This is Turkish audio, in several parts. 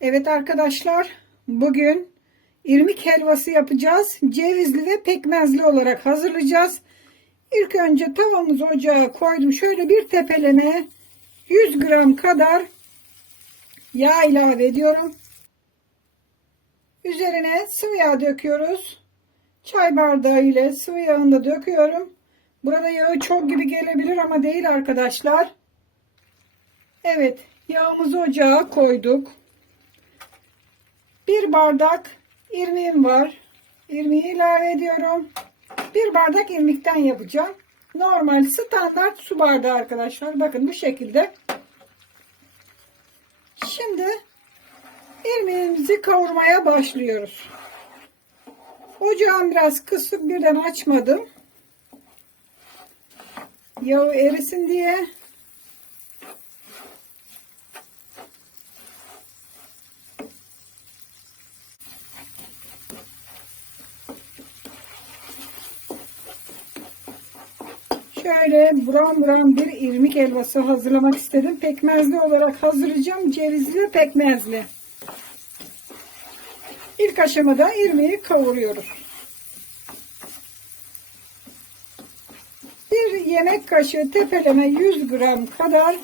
Evet arkadaşlar bugün irmik helvası yapacağız. Cevizli ve pekmezli olarak hazırlayacağız. İlk önce tavamızı ocağa koydum. Şöyle bir tepeleme 100 gram kadar yağ ilave ediyorum. Üzerine sıvı yağ döküyoruz. Çay bardağı ile sıvı yağını da döküyorum. Burada yağı çok gibi gelebilir ama değil arkadaşlar. Evet yağımızı ocağa koyduk. Bir bardak irmiğim var. İrmiği ilave ediyorum. Bir bardak irmikten yapacağım. Normal standart su bardağı arkadaşlar. Bakın bu şekilde. Şimdi irmiğimizi kavurmaya başlıyoruz. Ocağım biraz kısık birden açmadım. Yağı erisin diye. Şöyle buram buram bir irmik helvası hazırlamak istedim. Pekmezli olarak hazırlayacağım. Cevizli ve pekmezli. İlk aşamada irmiği kavuruyoruz. Bir yemek kaşığı tepeleme 100 gram kadar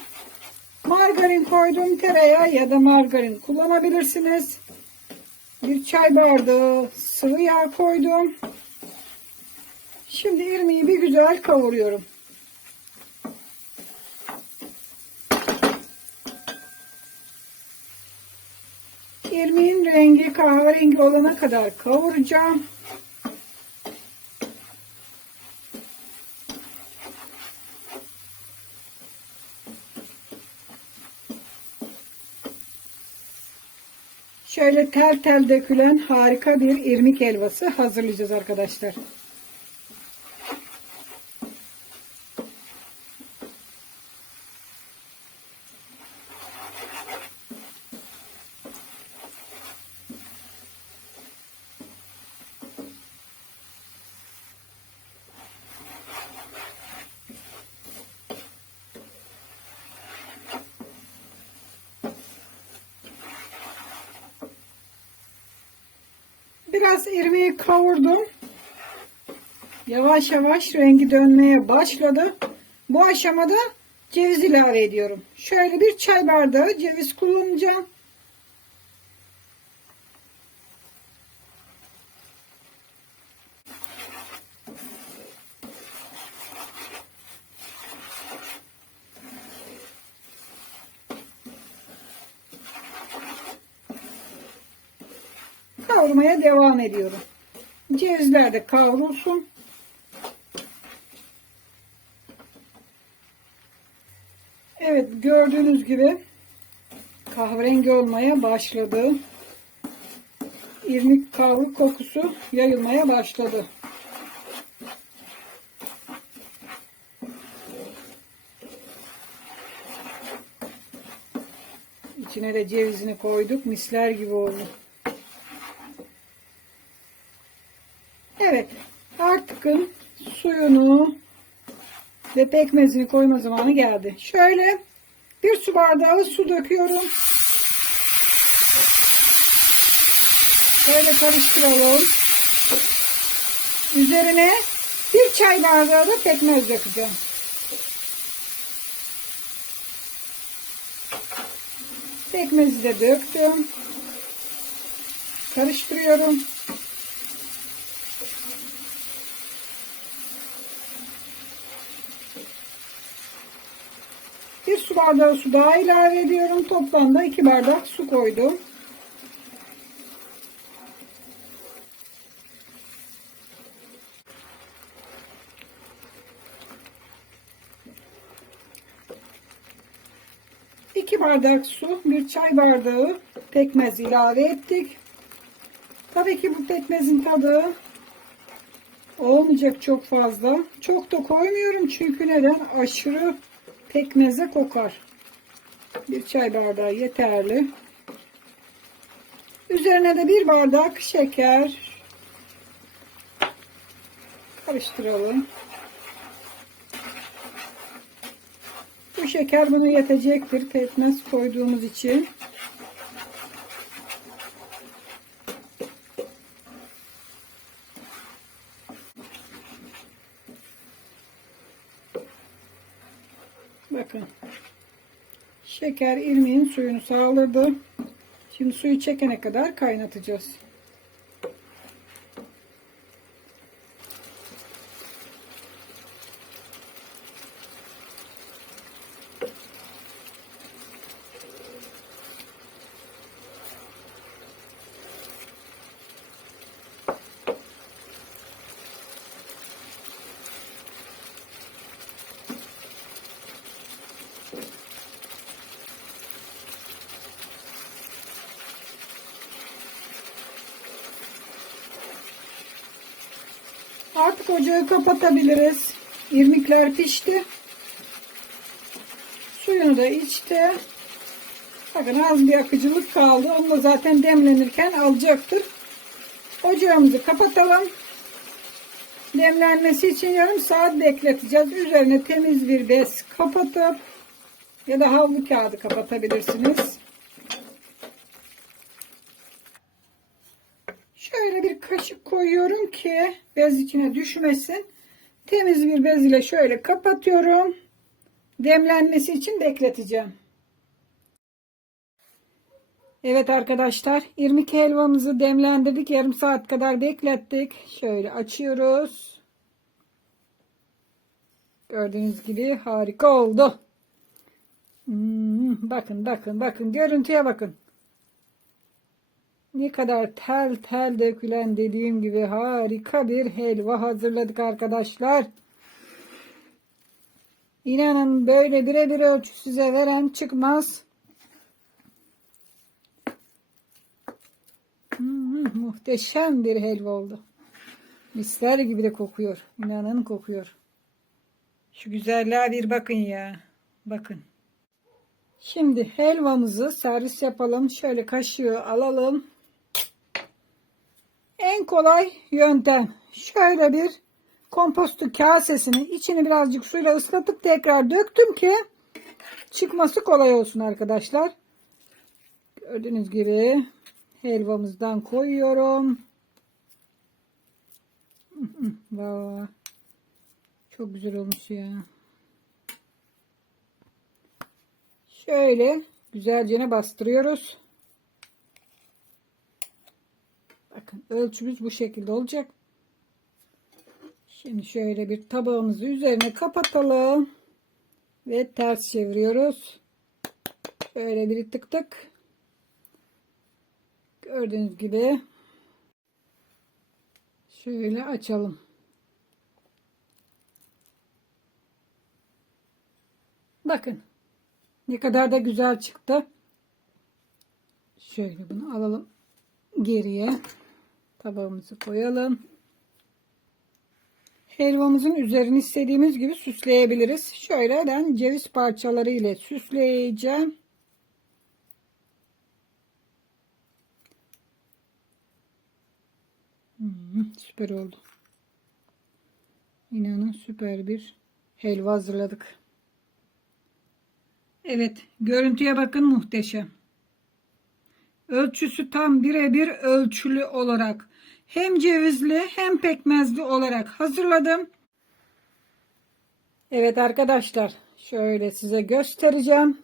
margarin koydum. Tereyağı ya da margarin kullanabilirsiniz. Bir çay bardağı sıvı yağ koydum. Şimdi irmiği bir güzel kavuruyorum. İrmiğin rengi kahverengi olana kadar kavuracağım. Şöyle tel tel dökülen harika bir irmik helvası hazırlayacağız arkadaşlar. Biraz irmiği kavurdum. Yavaş yavaş rengi dönmeye başladı. Bu aşamada ceviz ilave ediyorum. Şöyle bir çay bardağı ceviz kullanacağım. Kavurmaya devam ediyorum. Cevizler de kavrulsun. Evet gördüğünüz gibi kahverengi olmaya başladı. İrmik kavruk kokusu yayılmaya başladı. İçine de cevizini koyduk. Misler gibi oldu. Evet. Artık suyunu ve pekmezini koyma zamanı geldi. Şöyle bir su bardağı su döküyorum. Şöyle karıştıralım. Üzerine bir çay bardağı da pekmez dökeceğim. Pekmezi de döktüm. Karıştırıyorum. Bir su daha ilave ediyorum. Toplamda iki bardak su koydum. İki bardak su, bir çay bardağı pekmez ilave ettik. Tabii ki bu pekmezin tadı olmayacak çok fazla. Çok da koymuyorum çünkü neden? Aşırı pekmeze kokar. Bir çay bardağı yeterli. Üzerine de bir bardak şeker karıştıralım. Bu şeker bunu yetecektir pekmez koyduğumuz için. Bakın. Şeker irmiğin suyunu sağladı. Şimdi suyu çekene kadar kaynatacağız. Artık ocağı kapatabiliriz. İrmikler pişti. Suyunu da içti. Bakın az bir akıcılık kaldı. Onu da zaten demlenirken alacaktır. Ocağımızı kapatalım. Demlenmesi için yarım saat bekleteceğiz. Üzerine temiz bir bez kapatıp ya da havlu kağıdı kapatabilirsiniz. Şöyle bir kaşık koyuyorum ki bez içine düşmesin. Temiz bir bez ile şöyle kapatıyorum. Demlenmesi için bekleteceğim. Evet arkadaşlar, irmik helvamızı demlendirdik. Yarım saat kadar beklettik. Şöyle açıyoruz. Gördüğünüz gibi harika oldu. Hmm, bakın bakın bakın görüntüye bakın. Ne kadar tel tel dökülen dediğim gibi harika bir helva hazırladık arkadaşlar. İnanın böyle birebir ölçü size veren çıkmaz. Hmm, muhteşem bir helva oldu. Misler gibi de kokuyor. İnanın kokuyor. Şu güzelliğe bir bakın ya. Bakın. Şimdi helvamızı servis yapalım. Şöyle kaşığı alalım. En kolay yöntem. Şöyle bir kompostu kasesini içini birazcık suyla ıslatıp tekrar döktüm ki çıkması kolay olsun arkadaşlar. Gördüğünüz gibi helvamızdan koyuyorum. Vay. Çok güzel olmuş ya. Şöyle güzelce bastırıyoruz. Bakın ölçümüz bu şekilde olacak. Şimdi şöyle bir tabağımızı üzerine kapatalım. Ve ters çeviriyoruz. Şöyle bir tık tık. Gördüğünüz gibi. Şöyle açalım. Bakın. Ne kadar da güzel çıktı. Şöyle bunu alalım geriye. Tabağımızı koyalım. Helvamızın üzerini istediğimiz gibi süsleyebiliriz. Şöyle ben ceviz parçaları ile süsleyeceğim. Hmm, süper oldu. İnanın süper bir helva hazırladık. Evet, görüntüye bakın muhteşem. Ölçüsü tam birebir ölçülü olarak hem cevizli hem pekmezli olarak hazırladım. Evet arkadaşlar şöyle size göstereceğim.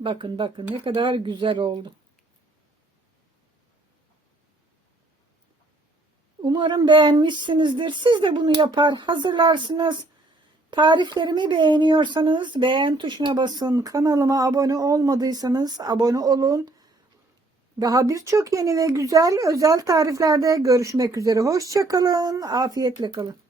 Bakın bakın ne kadar güzel oldu. Umarım beğenmişsinizdir. Siz de bunu yapar hazırlarsınız. Tariflerimi beğeniyorsanız beğen tuşuna basın. Kanalıma abone olmadıysanız abone olun. Daha birçok yeni ve güzel özel tariflerde görüşmek üzere. Hoşçakalın. Afiyetle kalın.